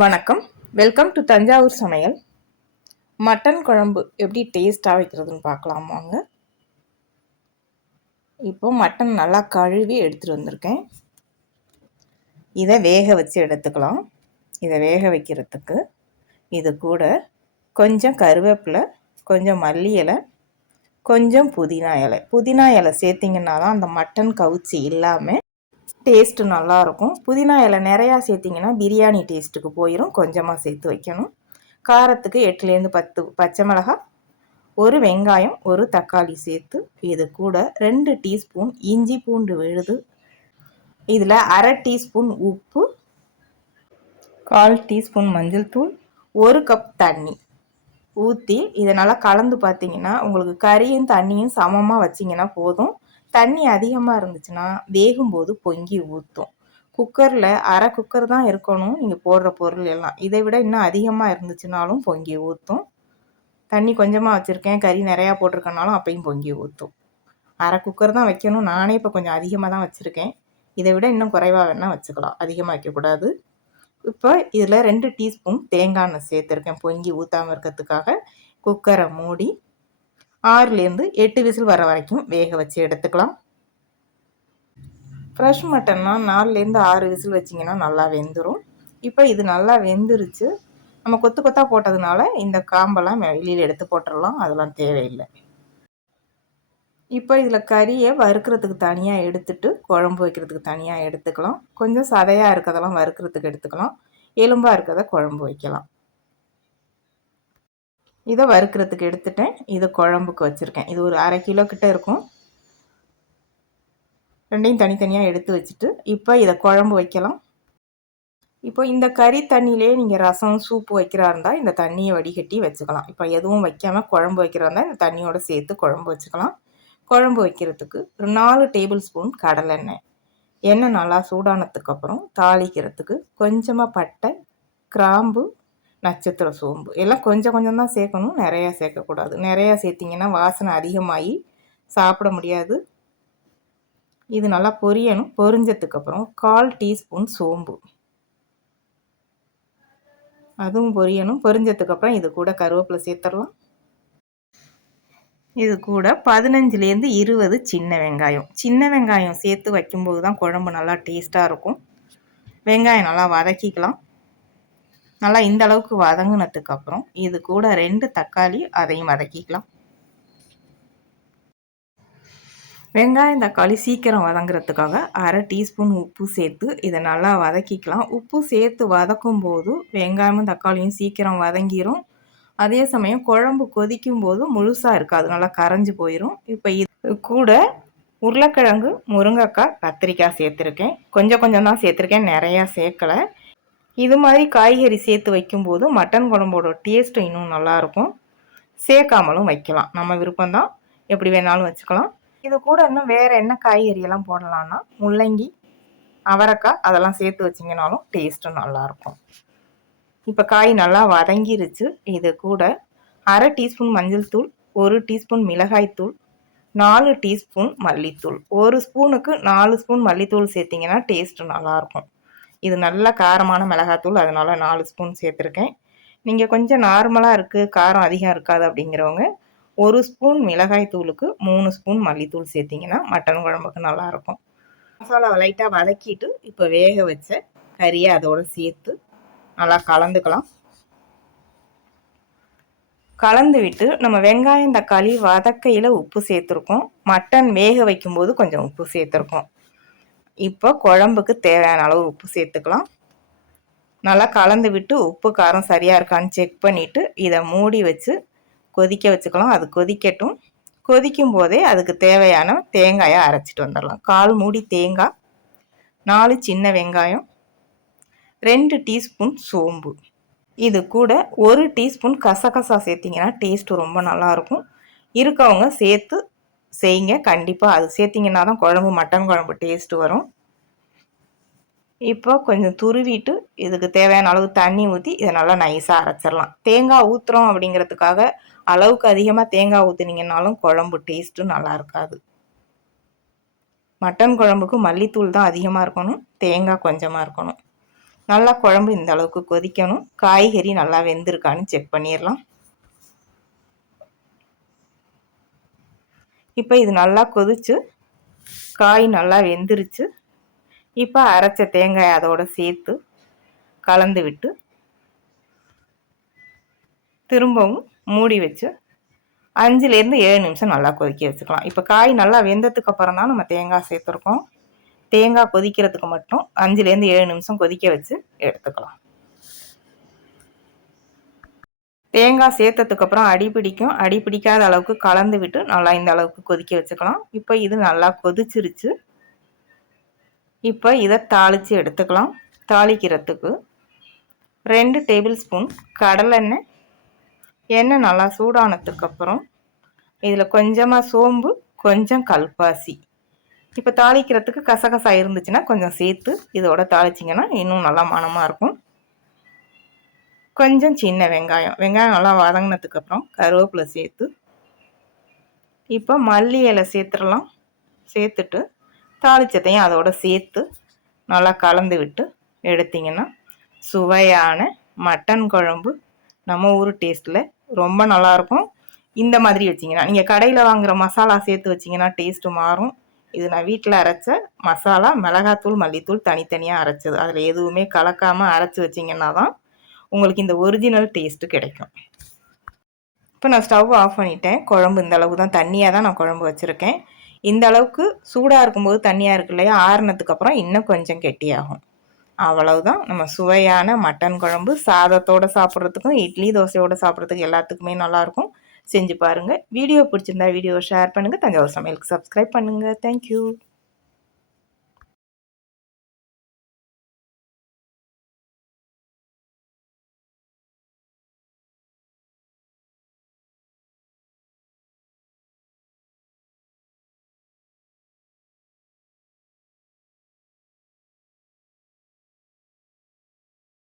வணக்கம். Welcome to Thanjavur சமையல். Mutton குழம்பு எப்படி டேஸ்ட்டாக வைக்கிறதுன்னு பார்க்கலாம் வாங்க. இப்போ மட்டன் நல்லா கழுவி எடுத்துகிட்டு வந்திருக்கேன். இதை வேக வச்சு எடுத்துக்கலாம். இதை வேக வைக்கிறதுக்கு இது கூட கொஞ்சம் கருவேப்பிலை, கொஞ்சம் மல்லி இலை, கொஞ்சம் புதினா இலை. புதினா இலை சேர்த்திங்கன்னா தான் அந்த மட்டன் கவுச்சி இல்லாமல் டேஸ்ட்டு நல்லாயிருக்கும். புதினா இலை நிறையா சேர்த்திங்கன்னா பிரியாணி டேஸ்ட்டுக்கு போயிடும். கொஞ்சமாக சேர்த்து வைக்கணும். காரத்துக்கு 8லேருந்து 10 பச்சை மிளகாய், ஒரு வெங்காயம், ஒரு தக்காளி சேர்த்து இது கூட 2 டீஸ்பூன் இஞ்சி பூண்டு விழுது, இதில் அரை டீஸ்பூன் உப்பு, 1/4 டீஸ்பூன் மஞ்சள் தூள், 1 கப் தண்ணி ஊற்றி இதை நல்லா கலந்து பார்த்தீங்கன்னா உங்களுக்கு கறியும் தண்ணியும் சமமாக வச்சிங்கன்னா போதும். தண்ணி அதிகமாக இருந்துச்சுன்னா வேகும்போது பொங்கி ஊற்றும். குக்கரில் அரை குக்கர் தான் இருக்கணும் நீங்கள் போடுற பொருள் எல்லாம். இதை விட இன்னும் அதிகமாக இருந்துச்சுனாலும் பொங்கி ஊற்றும். தண்ணி கொஞ்சமாக வச்சுருக்கேன், கறி நிறையா போட்டிருக்கனாலும் அப்பையும் பொங்கி ஊற்றும். அரை குக்கர் தான் வைக்கணும். நானே இப்போ கொஞ்சம் அதிகமாக தான் வச்சுருக்கேன். இதை விட இன்னும் குறைவாக வேணால் வச்சுக்கலாம், அதிகமாக வைக்கக்கூடாது. இப்போ இதில் 2 டீஸ்பூன் தேங்காய் எண்ணெய் சேர்த்துருக்கேன் பொங்கி ஊற்றாமல் இருக்கிறதுக்காக. குக்கரை மூடி 6லேருந்து 8 விசில் வர வரைக்கும் வேக வச்சு எடுத்துக்கலாம். ஃப்ரெஷ் மட்டன்னா 4லேருந்து 6 விசில் வச்சிங்கன்னா நல்லா வெந்துடும். இப்போ இது நல்லா வெந்துருச்சு. நம்ம கொத்து கொத்தாக போட்டதுனால இந்த காம்பெல்லாம் வெளியில் எடுத்து போட்டுடலாம், அதெல்லாம் தேவையில்லை. இப்போ இதில் கறியை வறுக்கிறதுக்கு தனியாக எடுத்துட்டு குழம்பு வைக்கிறதுக்கு தனியாக எடுத்துக்கலாம். கொஞ்சம் சதையாக இருக்கிறதெல்லாம் வறுக்கிறதுக்கு எடுத்துக்கலாம், எலும்பாக இருக்கிறத குழம்பு வைக்கலாம். இதை வறுக்கிறதுக்கு எடுத்துட்டேன். இதை குழம்புக்கு வச்சுருக்கேன். இது ஒரு அரை கிலோ கிட்ட இருக்கும். ரெண்டையும் தனித்தனியாக எடுத்து வச்சுட்டு இப்போ இதை குழம்பு வைக்கலாம். இப்போ இந்த கறி தண்ணியிலே நீங்கள் ரசம் சூப்பு வைக்கிறா இருந்தால் இந்த தண்ணியை வடிகட்டி வச்சுக்கலாம். இப்போ எதுவும் வைக்காமல் குழம்பு வைக்கிறா இருந்தால் இந்த தண்ணியோடு சேர்த்து குழம்பு வச்சுக்கலாம். குழம்பு வைக்கிறதுக்கு ஒரு 4 டேபிள் ஸ்பூன் கடலெண்ணெய். எண்ணெய் நல்லா சூடானதுக்கப்புறம் தாளிக்கிறதுக்கு கொஞ்சமாக பட்டை, கிராம்பு, நட்சத்திர சோம்பு எல்லாம் கொஞ்சம் கொஞ்சம் தான் சேர்க்கணும், நிறையா சேர்க்கக்கூடாது. நிறையா சேர்த்திங்கன்னா வாசனை அதிகமாகி சாப்பிட முடியாது. இது நல்லா பொரியணும். பொரிஞ்சதுக்கப்புறம் 1/4 டீஸ்பூன் சோம்பு, அதுவும் பொரியணும். பொரிஞ்சதுக்கப்புறம் இது கூட கருவேப்பிலை சேர்த்துடலாம். இது கூட 15லேருந்து 20 சின்ன வெங்காயம். சின்ன வெங்காயம் சேர்த்து வைக்கும்போது தான் குழம்பு நல்லா டேஸ்ட்டாக இருக்கும். வெங்காயம் நல்லா வதக்கிக்கலாம். நல்லா இந்த அளவுக்கு வதங்கினதுக்கப்புறம் இது கூட 2 தக்காளி, அதையும் வதக்கிக்கலாம். வெங்காயம் தக்காளி சீக்கிரம் வதங்குறதுக்காக அரை டீஸ்பூன் உப்பு சேர்த்து இதை நல்லா வதக்கிக்கலாம். உப்பு சேர்த்து வதக்கும் போது வெங்காயமும் தக்காளியும் சீக்கிரம் வதங்கிடும். அதே சமயம் குழம்பு கொதிக்கும் போது முழுசாக இருக்காது, நல்லா கரைஞ்சி போயிடும். இப்போ இது கூட உருளைக்கிழங்கு, முருங்கைக்காய், கத்திரிக்காய் சேர்த்துருக்கேன். கொஞ்சம் கொஞ்சம் தான் சேர்த்துருக்கேன், நிறையா சேர்க்கலை. இது மாதிரி காய்கறி சேர்த்து வைக்கும்போது மட்டன் குழம்போட டேஸ்ட்டு இன்னும் நல்லாயிருக்கும். சேர்க்காமலும் வைக்கலாம், நம்ம விருப்பம்தான், எப்படி வேணாலும் வச்சுக்கலாம். இது கூட இன்னும் வேறு என்ன காய்கறியெல்லாம் போடலான்னா முள்ளங்கி, அவரைக்காய் அதெல்லாம் சேர்த்து வச்சிங்கனாலும் டேஸ்ட்டும் நல்லாயிருக்கும். இப்போ காய் நல்லா வதங்கிருச்சு. இது கூட அரை டீஸ்பூன் மஞ்சள் தூள், 1 டீஸ்பூன் மிளகாய்த்தூள், 4 டீஸ்பூன் மல்லித்தூள். 1 ஸ்பூனுக்கு 4 ஸ்பூன் மல்லித்தூள் சேர்த்திங்கன்னா டேஸ்ட்டு நல்லாயிருக்கும். இது நல்ல காரமான மிளகாத்தூள், அதனால் 4 ஸ்பூன் சேர்த்துருக்கேன். நீங்கள் கொஞ்சம் நார்மலாக இருக்குது, காரம் அதிகம் இருக்காது அப்படிங்கிறவங்க 1 ஸ்பூன் மிளகாய் தூளுக்கு 3 ஸ்பூன் மல்லித்தூள் சேர்த்திங்கன்னா மட்டன் குழம்புக்கு நல்லாயிருக்கும். மசாலாவை லைட்டாக வதக்கிட்டு இப்போ வேக வச்ச கறியை அதோடு சேர்த்து நல்லா கலந்துக்கலாம். கலந்து விட்டு நம்ம வெங்காயம் தக்காளி வதக்கையில் உப்பு சேர்த்துருக்கோம், மட்டன் வேக வைக்கும்போது கொஞ்சம் உப்பு சேர்த்துருக்கோம். இப்போ குழம்புக்கு தேவையான அளவு உப்பு சேர்த்துக்கலாம். நல்லா கலந்து விட்டு உப்பு காரம் சரியாக இருக்கான்னு செக் பண்ணிவிட்டு இதை மூடி வச்சு கொதிக்க வச்சுக்கலாம். அது கொதிக்கட்டும். கொதிக்கும் போதே அதுக்கு தேவையான தேங்காயை அரைச்சிட்டு வந்துடலாம். 1/4 மூடி தேங்காய், 4 சின்ன வெங்காயம், 2 டீஸ்பூன் சோம்பு, இது கூட 1 டீஸ்பூன் கசகசா சேர்த்திங்கன்னா டேஸ்ட்டு ரொம்ப நல்லாயிருக்கும். இருக்கவங்க சேர்த்து செய்யுங்க, கண்டிப்பாக அது சேர்த்திங்கன்னா தான் குழம்பு மட்டன் குழம்பு டேஸ்ட்டு வரும். இப்போ கொஞ்சம் துருவிட்டு இதுக்கு தேவையான அளவு தண்ணி ஊற்றி இதை நல்லா நைஸாக அரைச்சிடலாம். தேங்காய் ஊற்றுறோம் அப்படிங்கிறதுக்காக அளவுக்கு அதிகமாக தேங்காய் ஊற்றினீங்கன்னாலும் குழம்பு டேஸ்ட்டு நல்லா இருக்காது. மட்டன் குழம்புக்கு மல்லித்தூள் தான் அதிகமாக இருக்கணும், தேங்காய் கொஞ்சமாக இருக்கணும். நல்லா குழம்பு இந்த அளவுக்கு கொதிக்கணும். காய்கறி நல்லா வெந்திருக்கான்னு செக் பண்ணிடலாம். இப்போ இது நல்லா கொதிச்சு காய் நல்லா வெந்துருச்சு. இப்போ அரைச்ச தேங்காய் அதோட சேர்த்து கலந்து விட்டு திரும்பவும் மூடி வச்சு 5லேருந்து 7 நிமிஷம் நல்லா கொதிக்க வச்சுக்கலாம். இப்போ காய் நல்லா வெந்ததுக்கு அப்புறம் தான் நம்ம தேங்காய் சேர்த்துருக்கோம். தேங்காய் கொதிக்கிறதுக்கு மட்டும் 5லேருந்து 7 நிமிஷம் கொதிக்க வச்சு எடுத்துக்கலாம். தேங்காய் சேர்த்ததுக்கு அப்புறம் அடி பிடிக்கும். அடி பிடிக்காத அளவுக்கு கலந்து விட்டு நல்லா இந்த அளவுக்கு கொதிக்க வச்சுக்கலாம். இப்போ இது நல்லா கொதிச்சிருச்சு. இப்போ இதை தாளித்து எடுத்துக்கலாம். தாளிக்கிறதுக்கு 2 டேபிள் ஸ்பூன் கடலெண்ணெய். எண்ணெய் நல்லா சூடானதுக்கு அப்புறம் இதில் கொஞ்சமாக சோம்பு, கொஞ்சம் கல்பாசி. இப்போ தாளிக்கிறதுக்கு கசகசா இருந்துச்சுன்னா கொஞ்சம் சேர்த்து இதோட தாளிச்சிங்கன்னா இன்னும் நல்லா மணமாக இருக்கும். கொஞ்சம் சின்ன வெங்காயம் நல்லா வதங்கினதுக்கப்புறம் கருவேப்பிலை சேர்த்து இப்போ மல்லி இலை சேர்த்துடலாம். சேர்த்துட்டு தாளிச்சதையும் அதோட சேர்த்து நல்லா கலந்து விட்டு எடுத்திங்கன்னா சுவையான மட்டன் குழம்பு நம்ம ஊர் டேஸ்ட்டில் ரொம்ப நல்லாயிருக்கும். இந்த மாதிரி வச்சிங்கன்னா நீங்கள் கடையில் வாங்குகிற மசாலா சேர்த்து வச்சிங்கன்னா டேஸ்ட்டு மாறும். இது நான் வீட்டில் அரைச்ச மசாலா, மிளகாத்தூள், மல்லித்தூள் தனித்தனியாக அரைச்சது. அதில் எதுவுமே கலக்காமல் அரைச்சி வச்சிங்கன்னா தான் உங்களுக்கு இந்த ஒரிஜினல் டேஸ்ட்டு கிடைக்கும். இப்போ நான் ஸ்டவ் ஆஃப் பண்ணிட்டேன். குழம்பு இந்த அளவுக்கு தான், தண்ணியாக தான் நான் குழம்பு வச்சுருக்கேன். இந்த அளவுக்கு சூடாக இருக்கும்போது தண்ணியாக இருக்கு இல்லையா, ஆறுனதுக்கப்புறம் இன்னும் கொஞ்சம் கெட்டியாகும். அவ்வளவுதான் நம்ம சுவையான மட்டன் குழம்பு. சாதத்தோடு சாப்பிட்றதுக்கும், இட்லி தோசையோடு சாப்பிட்றதுக்கு எல்லாத்துக்குமே நல்லாயிருக்கும். செஞ்சு பாருங்கள். வீடியோ பிடிச்சிருந்தா வீடியோவை ஷேர் பண்ணுங்கள். தஞ்சாவூர் சமையலுக்கு சப்ஸ்கிரைப் பண்ணுங்கள். தேங்க்யூ.